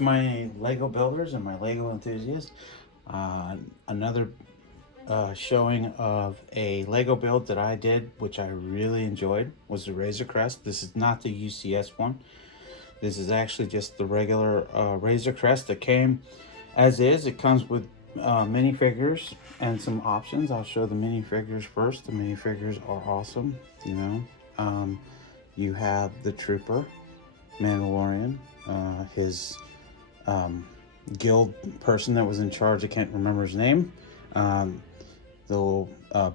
to my Lego builders and my Lego enthusiasts. Another showing of a Lego build that I did, which I really enjoyed, was the Razor Crest. This is not the UCS one. This is actually just the regular Razor Crest that came as is. It comes with minifigures and some options. I'll show the minifigures first. The minifigures are awesome, you know. You have the Trooper, Mandalorian, his guild person that was in charge, I can't remember his name, the little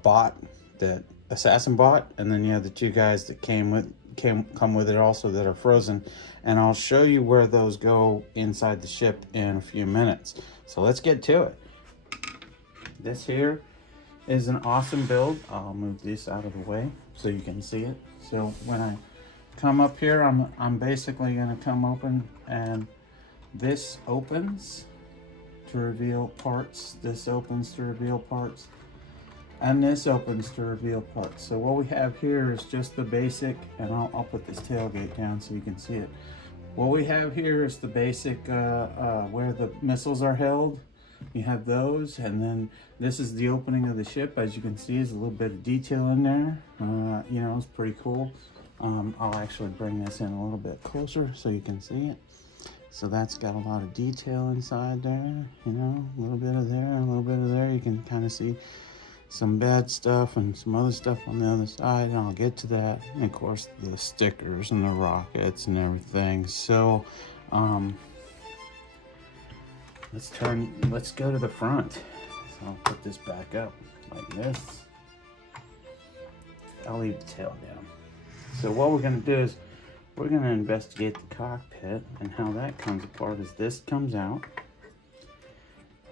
bot, that assassin bot, and then you have the two guys that come with it also that are frozen, and I'll show you where those go inside the ship in a few minutes. So let's get to it. This here is an awesome build. I'll move this out of the way so you can see it. So when I come up here, I'm basically going to come open, and this opens to reveal parts, this opens to reveal parts, and this opens to reveal parts. So what we have here is just the basic, and I'll put this tailgate down so you can see it. What we have here is the basic where the missiles are held. You have those, and then this is the opening of the ship. As you can see, there's a little bit of detail in there. You know, it's pretty cool. I'll actually bring this in a little bit closer so you can see it. So that's got a lot of detail inside there, you know, a little bit of there, a little bit of there. You can kind of see some bad stuff and some other stuff on the other side, and I'll get to that. And of course, the stickers and the rockets and everything. So, let's go to the front. So I'll put this back up like this. I'll leave the tail down. So what we're gonna do is we're gonna investigate the cockpit, and how that comes apart is this comes out,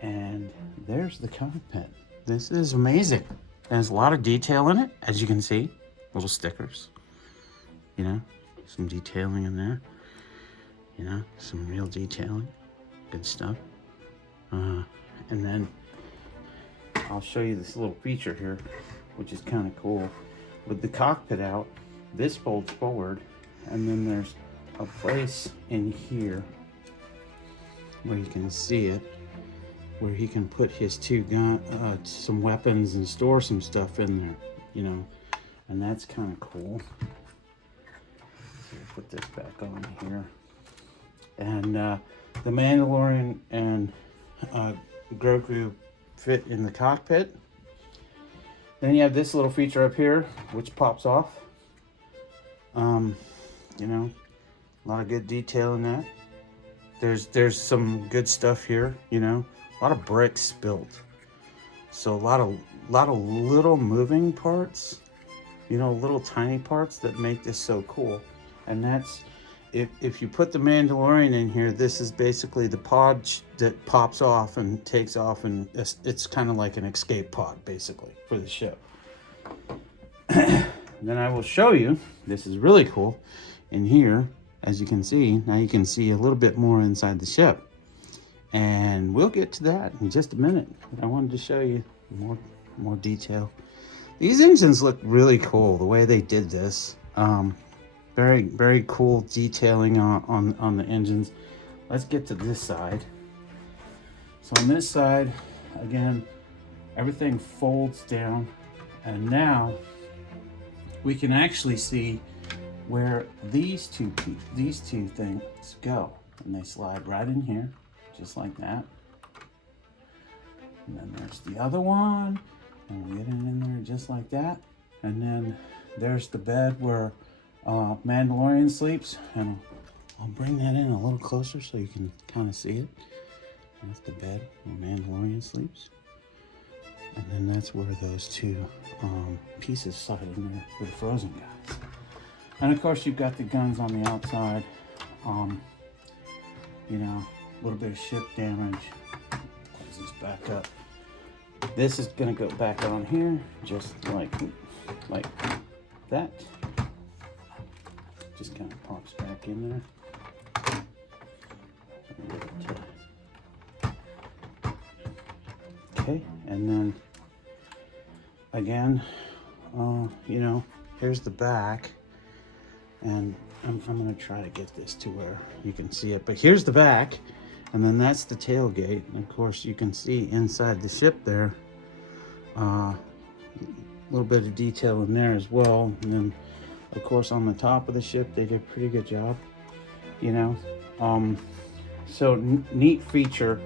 and there's the cockpit. This is amazing. There's a lot of detail in it, as you can see. Little stickers, you know, some detailing in there, you know, some real detailing, good stuff. And then I'll show you this little feature here, which is kind of cool. With the cockpit out, this folds forward, and then there's a place in here where you can see it, where he can put his two some weapons and store some stuff in there, you know, and that's kind of cool. So we'll put this back on here, and the Mandalorian and Grogu fit in the cockpit. Then you have this little feature up here which pops off. You know, a lot of good detail in that. There's some good stuff here, you know, a lot of bricks built, so a lot of little moving parts, you know, little tiny parts that make this so cool. And that's, if you put the Mandalorian in here, this is basically the pod that pops off and takes off, and it's kind of like an escape pod basically for the ship. Then I will show you, this is really cool, in here, as you can see, now you can see a little bit more inside the ship. And we'll get to that in just a minute. But I wanted to show you more detail. These engines look really cool, the way they did this. Very, very cool detailing on the engines. Let's get to this side. So on this side, again, everything folds down, and now we can actually see where these two things go, and they slide right in here, just like that. And then there's the other one, and we get it in there just like that. And then there's the bed where Mandalorian sleeps, and I'll bring that in a little closer so you can kind of see it. That's the bed where Mandalorian sleeps. And then that's where those two pieces slide in there for the frozen guys. And of course you've got the guns on the outside. You know, a little bit of ship damage. Close this back up. This is gonna go back on here, just like that. Just kind of pops back in there. Okay, and then again, you know, here's the back, and I'm gonna try to get this to where you can see it, but here's the back, And then that's the tailgate. And of course, you can see inside the ship there, a little bit of detail in there as well. And then, of course, on the top of the ship, they did a pretty good job, you know. So neat feature.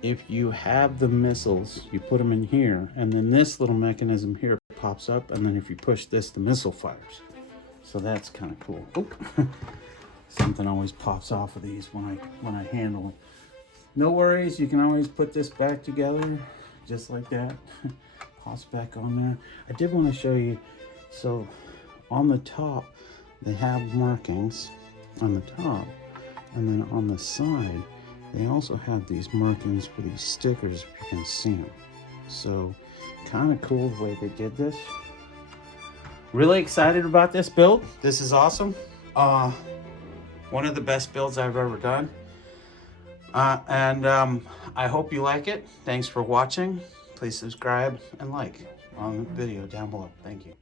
If you have the missiles, you put them in here, and then this little mechanism here pops up, and then if you push this, the missile fires. So that's kind of cool. Oop. Something always pops off of these when I handle it. No worries, you can always put this back together just like that. Pops back on there. I did want to show you, so on the top they have markings on the top, and then on the side they also have these markings for these stickers, if you can see them. So kind of cool the way they did this. Really excited about this build. This is awesome. One of the best builds I've ever done. I hope you like it. Thanks for watching. Please subscribe and like on the video down below. Thank you.